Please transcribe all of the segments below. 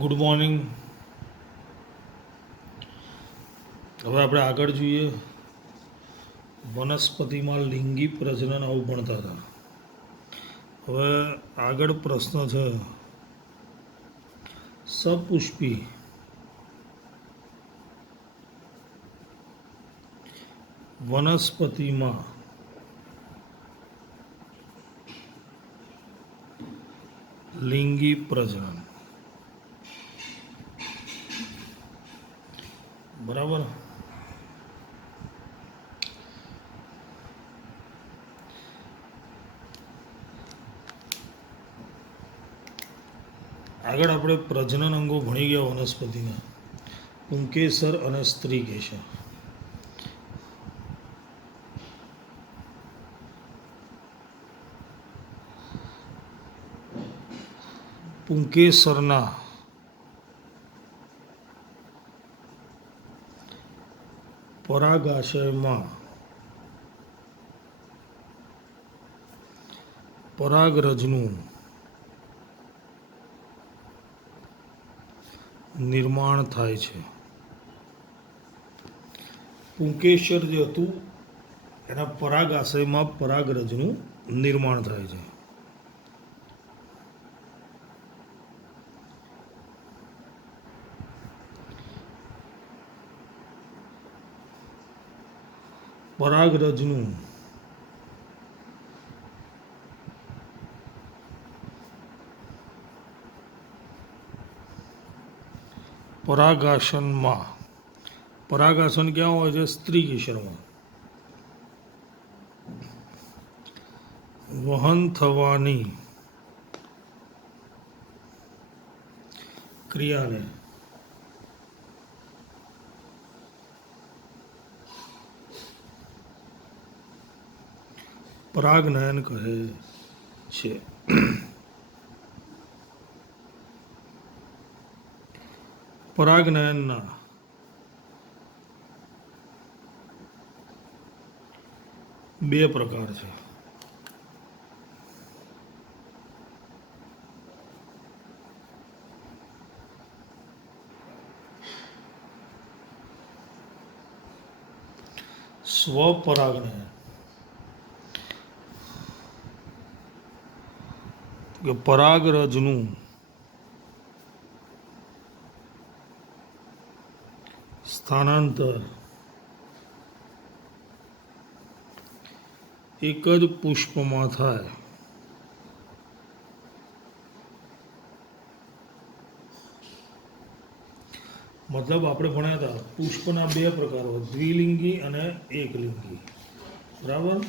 Good morning. હવે આપણે આગળ જોઈએ. વનસ્પતિમાં લિંગી પ્રજનન આવું ભણતા હતા. હવે આગળ પ્રશ્ન છે, સપુષ્પી વનસ્પતિમાં લિંગી પ્રજનન. બરાબર. આગળ આપણે પ્રજનન અંગો ભણી ગયા વનસ્પતિના, પુંકેસર અને સ્ત્રીકેસર. પુંકેસરના પરાગાશયમાં પરાગરજનું નિર્માણ થાય છે. પુંકેસર જે હતું એના પરાગાશયમાં પરાગરજનું નિર્માણ થાય છે. પરાગરજનું પરાગાસનમાં, પરાગાસન ક્યાં હોય છે? સ્ત્રીકેસરમાં. વહન થવાની ક્રિયાને પરાગનયન કહે છે. પરાગનયનના બે પ્રકાર છે. સ્વપરાગનયન કે પરાગરજનું સ્થાનાંતર એક જ પુષ્પમાં થાય. મતલબ આપણે ભણ્યા હતા પુષ્પના બે પ્રકાર હોય, દ્વિલિંગી અને એકલિંગી. બરાબર.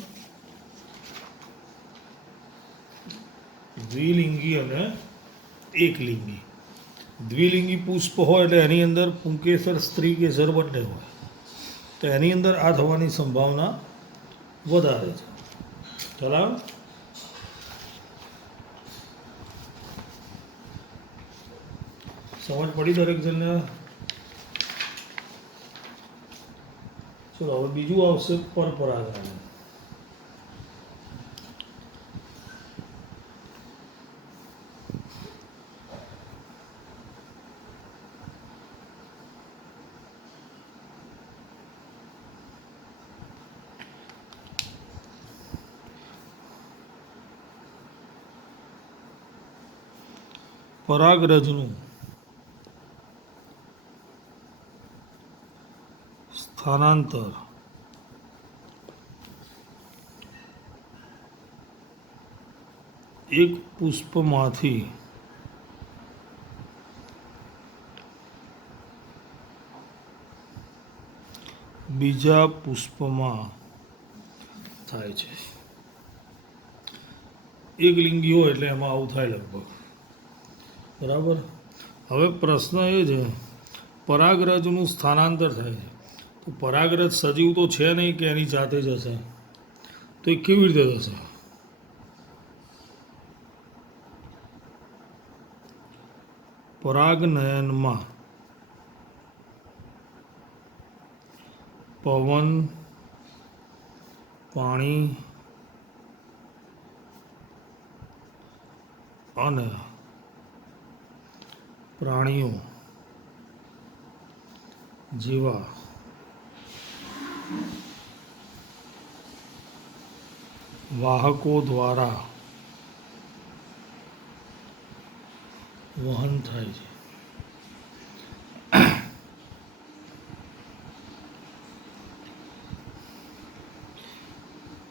દ્વિલિંગી અને એકલિંગી. દ્વિલિંગી પુષ્પ હોય એટલે એની અંદર પુંકેસર સ્ત્રીકેસર બંને હોય, તો એની અંદર આ થવાની સંભાવના વધારે છે. ચલાવ. સમજ પડી દરેક જણને? ચલો હવે બીજું આવશે પરપરાગનયન. પરાગરજનું સ્થાનાંતર એક પુષ્પમાંથી બીજા પુષ્પમાં થાય છે. એકલિંગી હોય એટલે એમાં આવું થાય લગભગ. બરાબર. હવે પ્રશ્ન એ છે, પરાગરજનું સ્થાનાંતર થાય છે, તો પરાગરજ સજીવ તો છે નહીં કે એની જાતે જ હશે, તો એ કેવી રીતે થશે? પરાગનયનમાં પવન, પાણી અને પ્રાણીઓ જેવા વાહકો દ્વારા વહન થાય છે.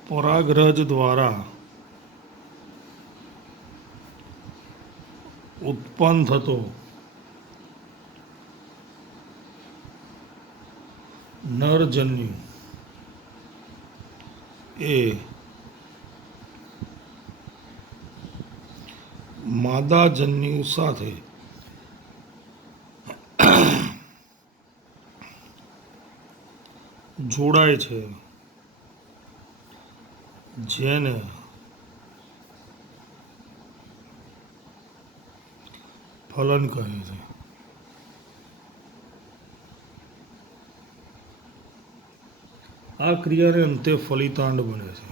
પરાગરજ દ્વારા ઉત્પન્ન થતો નરજન્યુ એ માદાજન્યુ સાથે જોડાય છે, જેને ફલન કહે છે. આ ક્રિયાને અંતે ફલિતાંડ બને છે.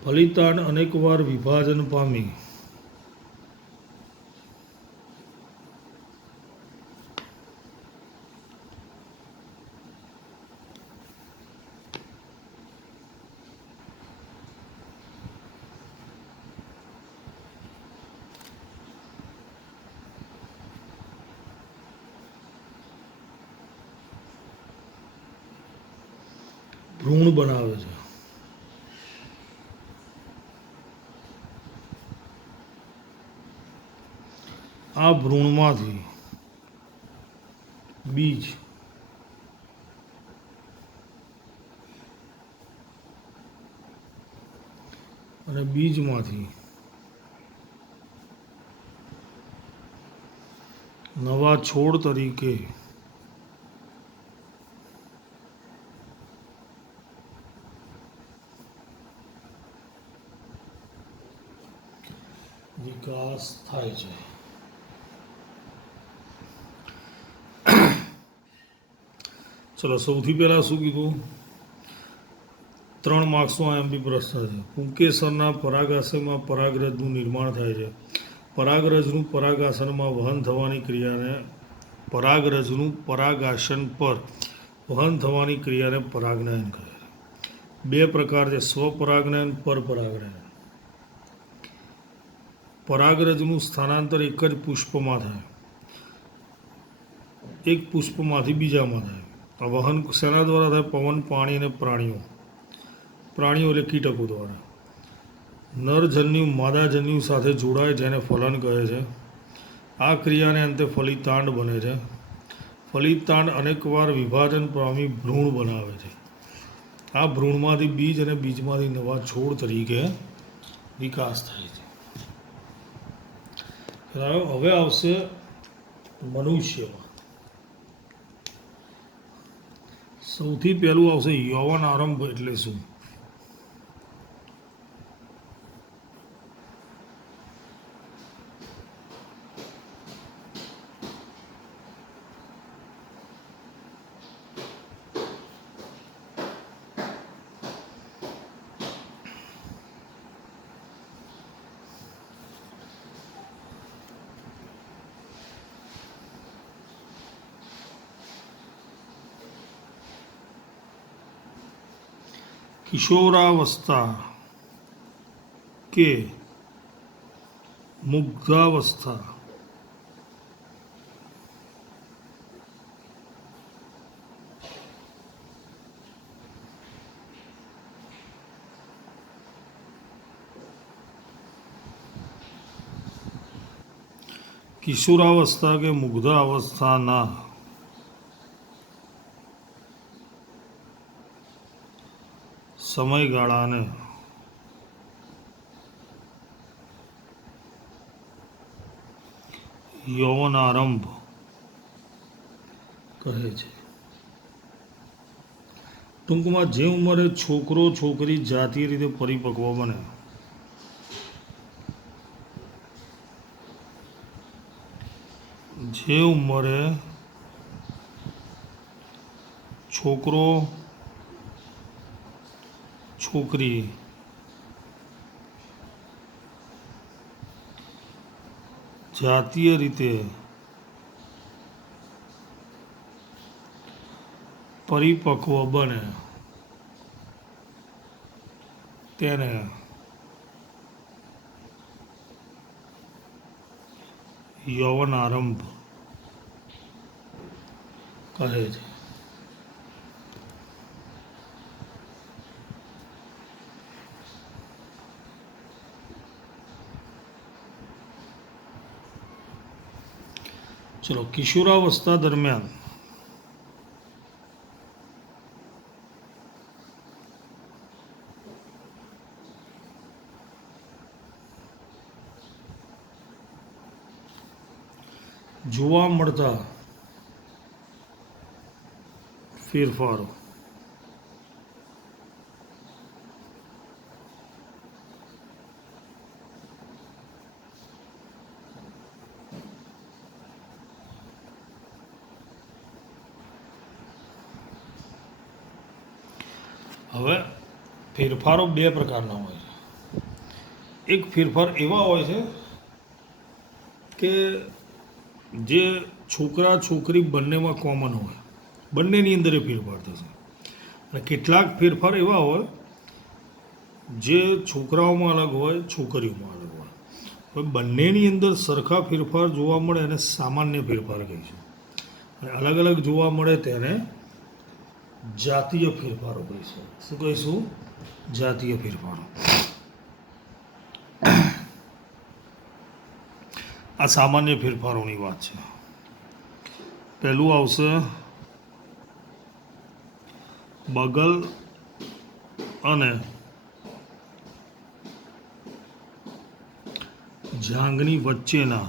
ફલિતાંડ અનેકવાર વિભાજન પામી ભ્રૂણ બનાવે છે. આ ભ્રૂણમાંથી બીજ અને બીજમાંથી નવા છોડ તરીકે વિકાસ થાય છે. ચલો, સૌથી પહેલાં શું કીધું? 3 માર્ક્સનો આઈએમપી પ્રશ્ન છે. પુંકેસરના પરાગાશયમાં પરાગરજનું નિર્માણ થાય છે. પરાગરજનું પરાગાશનમાં વહન થવાની ક્રિયાને પરાગાશન પર વહન થવાની ક્રિયાને પરાગનયન કહે છે. 2 પ્રકાર છે: સ્વપરાગનયન, પરપરાગનયન. પરાગરજનું સ્થાનાંતર એક જ પુષ્પમાં થાય, એક પુષ્પમાંથી બીજામાં થાય. આ વહન શેના દ્વારા થાય? પવન, પાણી અને પ્રાણીઓ એટલે કીટકો દ્વારા. નરજન્યુ માદાજન્યુ સાથે જોડાય, જેને ફલન કહે છે. આ ક્રિયાને અંતે ફલિતાંડ બને છે. ફલિતાંડ અનેકવાર વિભાજન પામી ભ્રૂણ બનાવે છે. આ ભ્રૂણમાંથી બીજ અને બીજમાંથી નવા છોડ તરીકે વિકાસ થાય છે. હવે આવશે મનુષ્યમાં. સૌથી પહેલું આવશે યૌવન આરંભ એટલે શું? કિશોરાવસ્થા કે મુગ્ધાવસ્થા કિશોરાવસ્થા કે મુગ્ધાવસ્થાના સમયગાળાને યૌવનારંભ કહે છે. ટૂંકમાં જે ઉંમરે છોકરો છોકરી જાતીય રીતે પરિપક્વ બને જે ઉંમરે છોકરો છોકરી જાતીય રીતે પરિપક્વ બને તેને યૌવન આરંભ કહે છે. ચલો, કિશોરાવસ્થા દરમિયાન જોવા મળતા ફેરફારો. હવે ફેરફારો બે પ્રકારના હોય છે. એક ફેરફાર એવા હોય છે કે જે છોકરા છોકરી બંનેમાં કોમન હોય, બંનેની અંદર એ ફેરફાર થશે. અને કેટલાક ફેરફાર એવા હોય જે છોકરાઓમાં અલગ હોય, છોકરીઓમાં અલગ હોય. હવે બંનેની અંદર સરખા ફેરફાર જોવા મળે એને સામાન્ય ફેરફાર કહીશું, અને અલગ અલગ જોવા મળે તેને જાતીય ફેરફારો કહીશું. શું કહીશું? જાતીય ફેરફારો. આ સામાન્ય ફેરફારોની વાત છે. પહેલું આવશે બગલ અને જાંઘની વચ્ચેના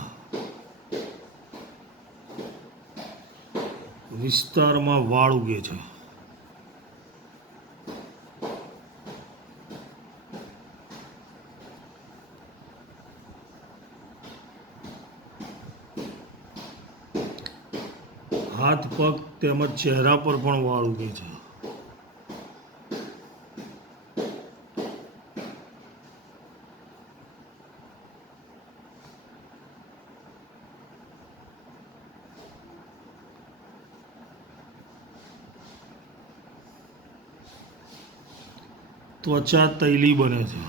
વિસ્તારમાં વાળ ઉગે છે. હાથ પગ તેમજ ચહેરા પર પણ વાળ ઉગે છે. ત્વચા તૈલી બને છે.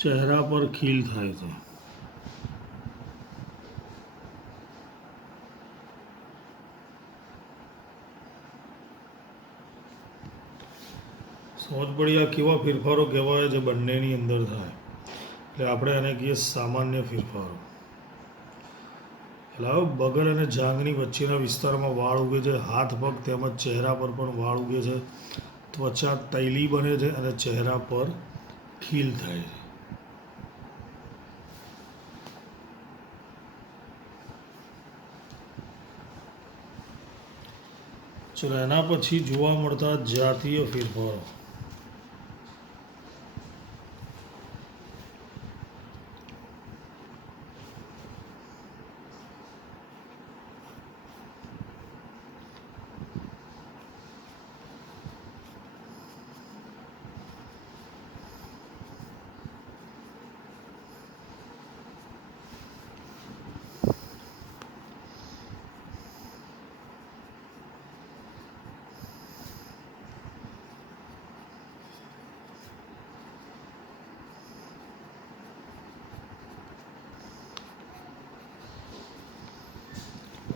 ચહેરા પર ખીલ થાય છે. સમજ પડી? આ કેવા ફેરફારો કહેવાય છે બંનેની અંદર થાય, એટલે આપણે એને કહીએ સામાન્ય ફેરફારો. એટલે હવે બગલ અને જાંઘની વચ્ચેના વિસ્તારમાં વાળ ઉગે છે, હાથ પગ તેમજ ચહેરા પર પણ વાળ ઉગે છે, ત્વચા તૈલી બને છે અને ચહેરા પર ખીલ થાય છે. ચલો, એના પછી જોવા મળતા જાતીય ફેરફારો.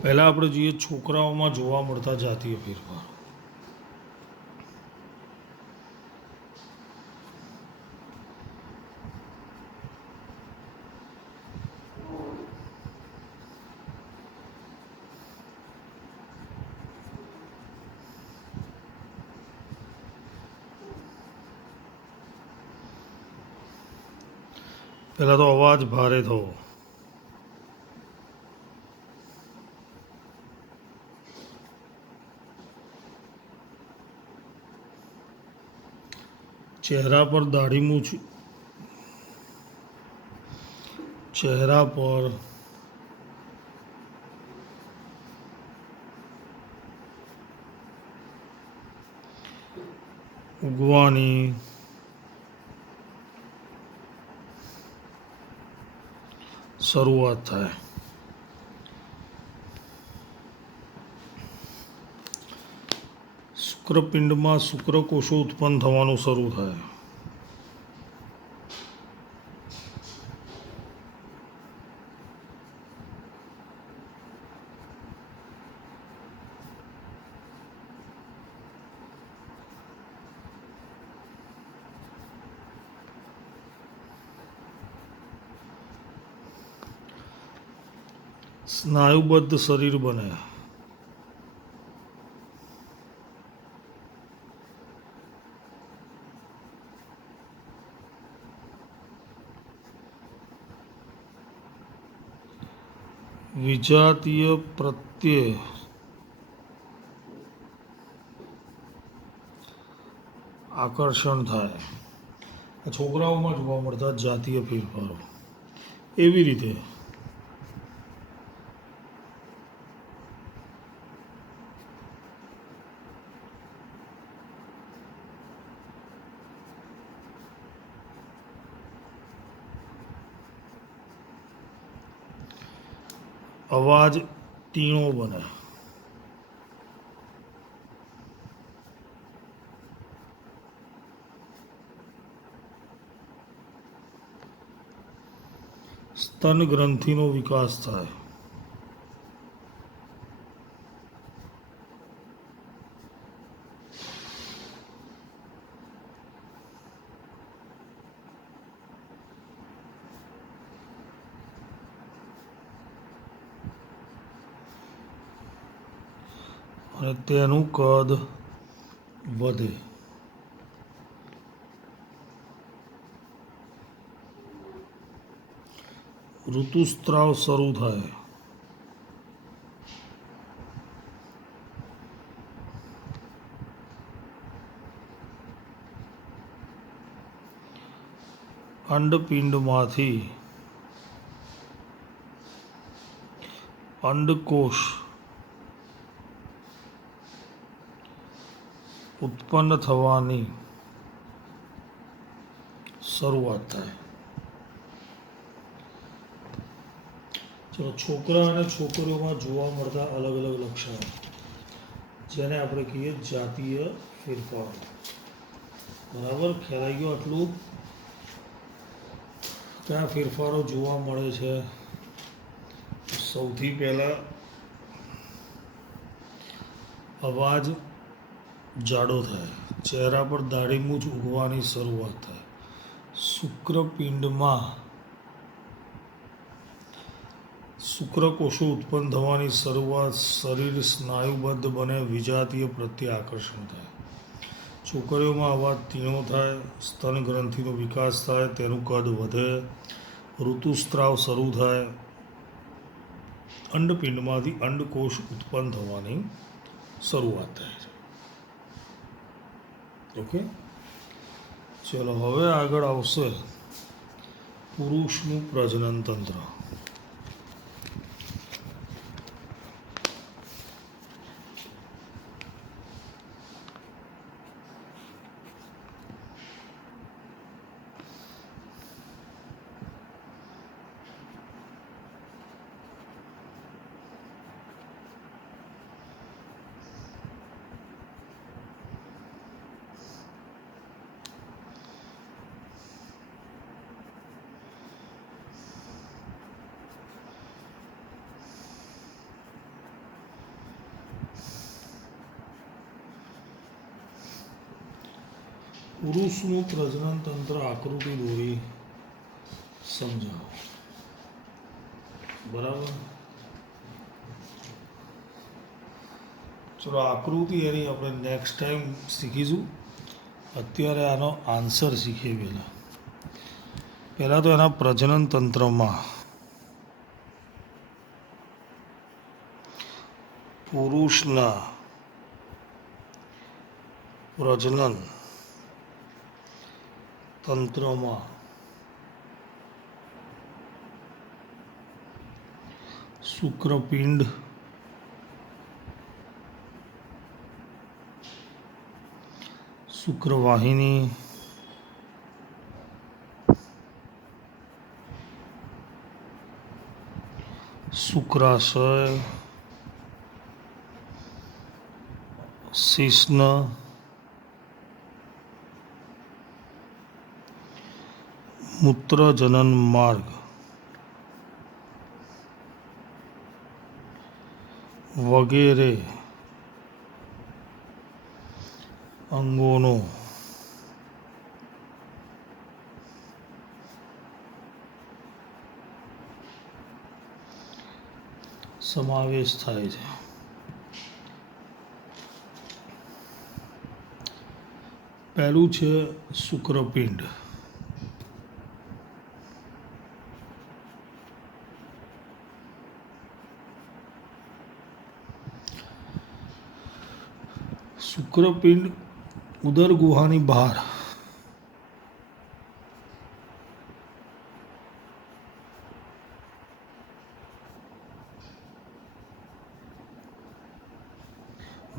પહેલાં આપણે જોઈએ છોકરાઓમાં જોવા મળતા જાતીય ફેરફાર. પહેલાં તો અવાજ ભારે થવો. ચહેરા પર દાઢી મૂછ, ચહેરા પર ઉગવાની શરૂઆત થાય. શુક્રપિંડમાં શુક્રકોષો ઉત્પન્ન થવાનું શરૂ થાય. સ્નાયુબદ્ધ શરીર બને. વિજાતીય પ્રત્યે આકર્ષણ થાય. આ છોકરાઓમાં જોવા મળતા જાતીય ફેરફારો. એવી રીતે અવાજ તીણો બને. સ્તન ગ્રંથિનો વિકાસ થાય. અને તેનું કદ વધે. ઋતુસ્ત્રાવ શરૂ થાય. અંડપિંડમાંથી અંડકોષ ઉત્પન્ન થવાની શરૂઆત થાય. ચલો, છોકરા અને છોકરીઓમાં જોવા મળતા અલગ અલગ લક્ષણો, જેને આપણે કહીએ જાતીય ફેરફારો. બરાબર, ખ્યાલ આવી ગયો આટલું? કયા ફેરફારો જોવા મળે છે? સૌથી પહેલાં અવાજ જાડો થાય. ચહેરા પર દાઢી મૂછ ઉગવાની શરૂઆત થાય. શુક્રપિંડમાં શુક્રકોષો ઉત્પન્ન થવાની શરૂઆત. શરીર સ્નાયુબદ્ધ બને. વિજાતીય પ્રત્યે આકર્ષણ થાય. છોકરીઓમાં અવાજ તીણો થાય. સ્તન ગ્રંથિનો વિકાસ થાય. તેનું કદ વધે. ઋતુસ્ત્રાવ શરૂ થાય. અંડપિંડમાંથી અંડકોષ ઉત્પન્ન થવાની શરૂઆત થાય છે. ઓકે, ચલો હવે આગળ આવશે પુરુષનું પ્રજનન તંત્ર. પુરુષનું પ્રજનન તંત્ર આકૃતિ દોરી સમજાવો. બરાબર, ચલો આકૃતિ એની આપણે નેક્સ્ટ ટાઈમ શીખીશું. અત્યારે આનો આન્સર શીખીએ. પહેલાં તો એના પ્રજનન તંત્રમાં પુરુષના પ્રજનન તંત્રમાં શુક્રપિંડ શુક્રવાહિની શુક્રાશય શિશ્ન મૂત્રજનન માર્ગ વગેરે અંગોનો સમાવેશ થાય છે. પહેલું છે શુક્રપિંડ. શુક્રપિંડ ઉદર ગુહાની બહાર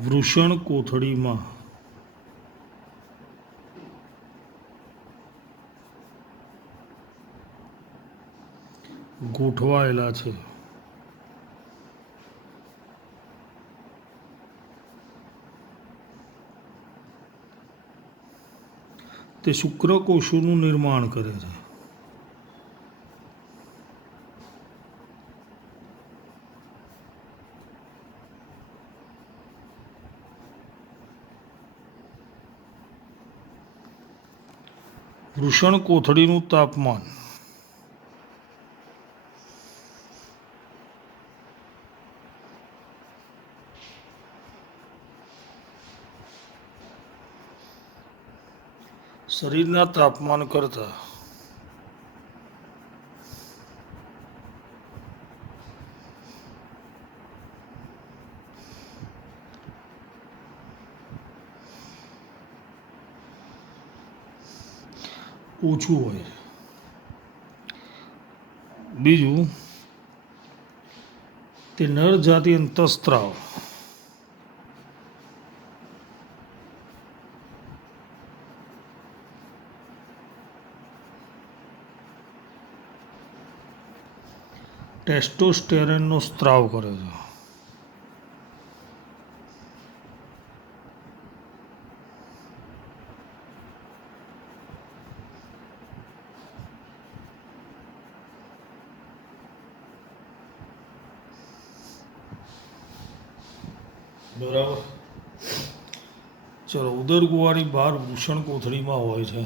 વૃષણ કોથળીમાં ગોઠવાયેલા છે. તે શુક્રકોષોનું નિર્માણ કરે છે. વૃષણ કોથળીનું તાપમાન શરીરના તાપમાન કરતાં ઓછું હોય. બીજું, તે નર જાતિ અંતઃસ્ત્રાવ ટેસ્ટોસ્ટેરોનનો સ્ત્રાવ કરે છે. બરાબર. ચલો, ઉદર ગુહાની બહાર વૃષણ કોથળીમાં હોય છે.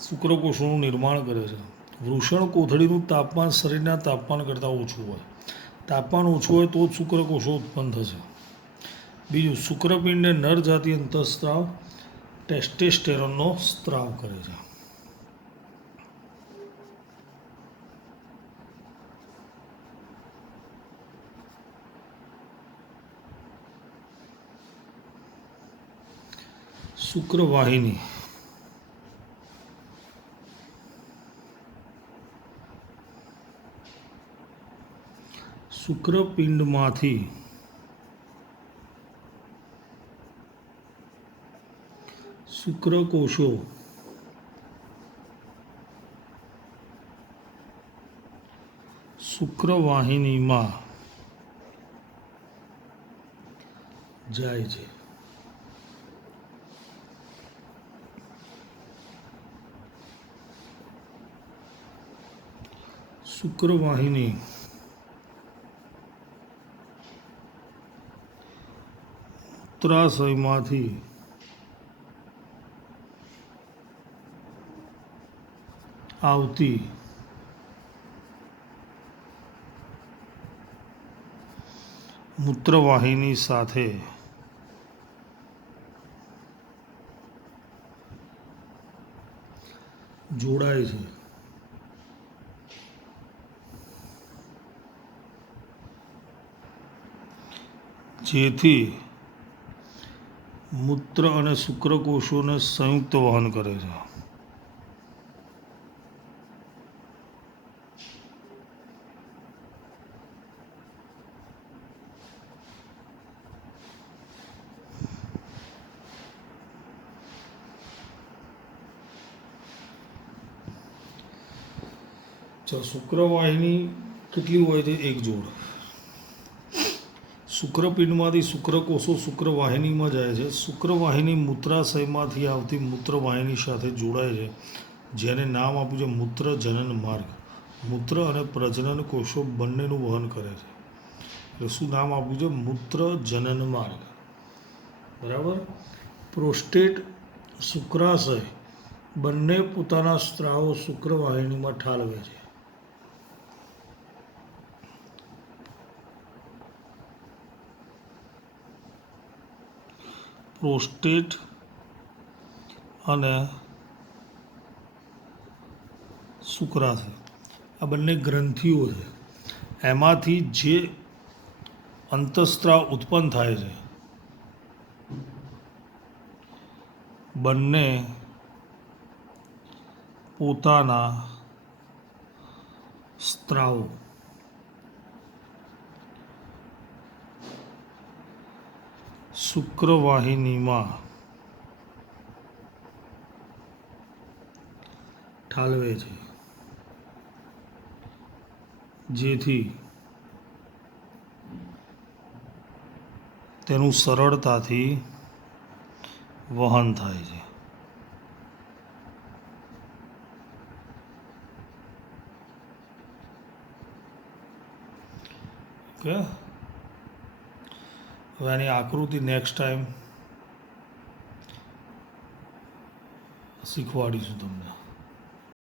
શુક્રકોષોનું નિર્માણ કરે છે. વૃષણ કોથળીનું તાપમાન શરીરના તાપમાન કરતાં ઓછું હોય. તાપમાન ઓછું હોય તો જ શુક્રકોષો ઉત્પન્ન થશે. બીજું, શુક્રપિંડને નર જાતિ અંતઃસ્ત્રાવ ટેસ્ટોસ્ટેરોનનો સ્ત્રાવ કરે છે. શુક્રવાહિની શુક્રપિંડમાંથી શુક્રકોષો શુક્રવાહિનીમાં જાય છે. શુક્રવાહિની મૂત્રાશયમાંથી આવતી મૂત્રવાહિની સાથે જોડાય છે. જેથી મૂત્ર અને શુક્રકોષોને સંયુક્ત વહન કરે છે. શુક્રવાહિની કેટલી હોય છે? એક જોડ. શુક્રપિંડમાંથી શુક્રકોષો શુક્રવાહિનીમાં જાય છે. શુક્રવાહિની મૂત્રાશયમાંથી આવતી મૂત્રવાહિની સાથે જોડાય છે, જેને નામ આપ્યું છે મૂત્ર જનન માર્ગ. મૂત્ર અને પ્રજનન કોષો બંનેનું વહન કરે છે. એટલે શું નામ આપ્યું છે? મૂત્ર જનન માર્ગ. બરાબર. પ્રોસ્ટેટ, શુક્રાશય બંને પોતાના સ્ત્રાવો શુક્રવાહિનીમાં ઠાલવે છે. પ્રોસ્ટેટ અને શુક્રાશય આ બંને ગ્રંથિઓ છે. એમાંથી જે અંતઃસ્ત્રાવ ઉત્પન્ન થાય છે, બંને પોતાના સ્ત્રાવો શુક્રવાહિનીમાં ઠાલવે છે, જેથી તેનું સરળતાથી વહન થાય છે. ઓકે. હવે આની આકૃતિ નેક્સ્ટ ટાઈમ શીખવાડીશું તમને.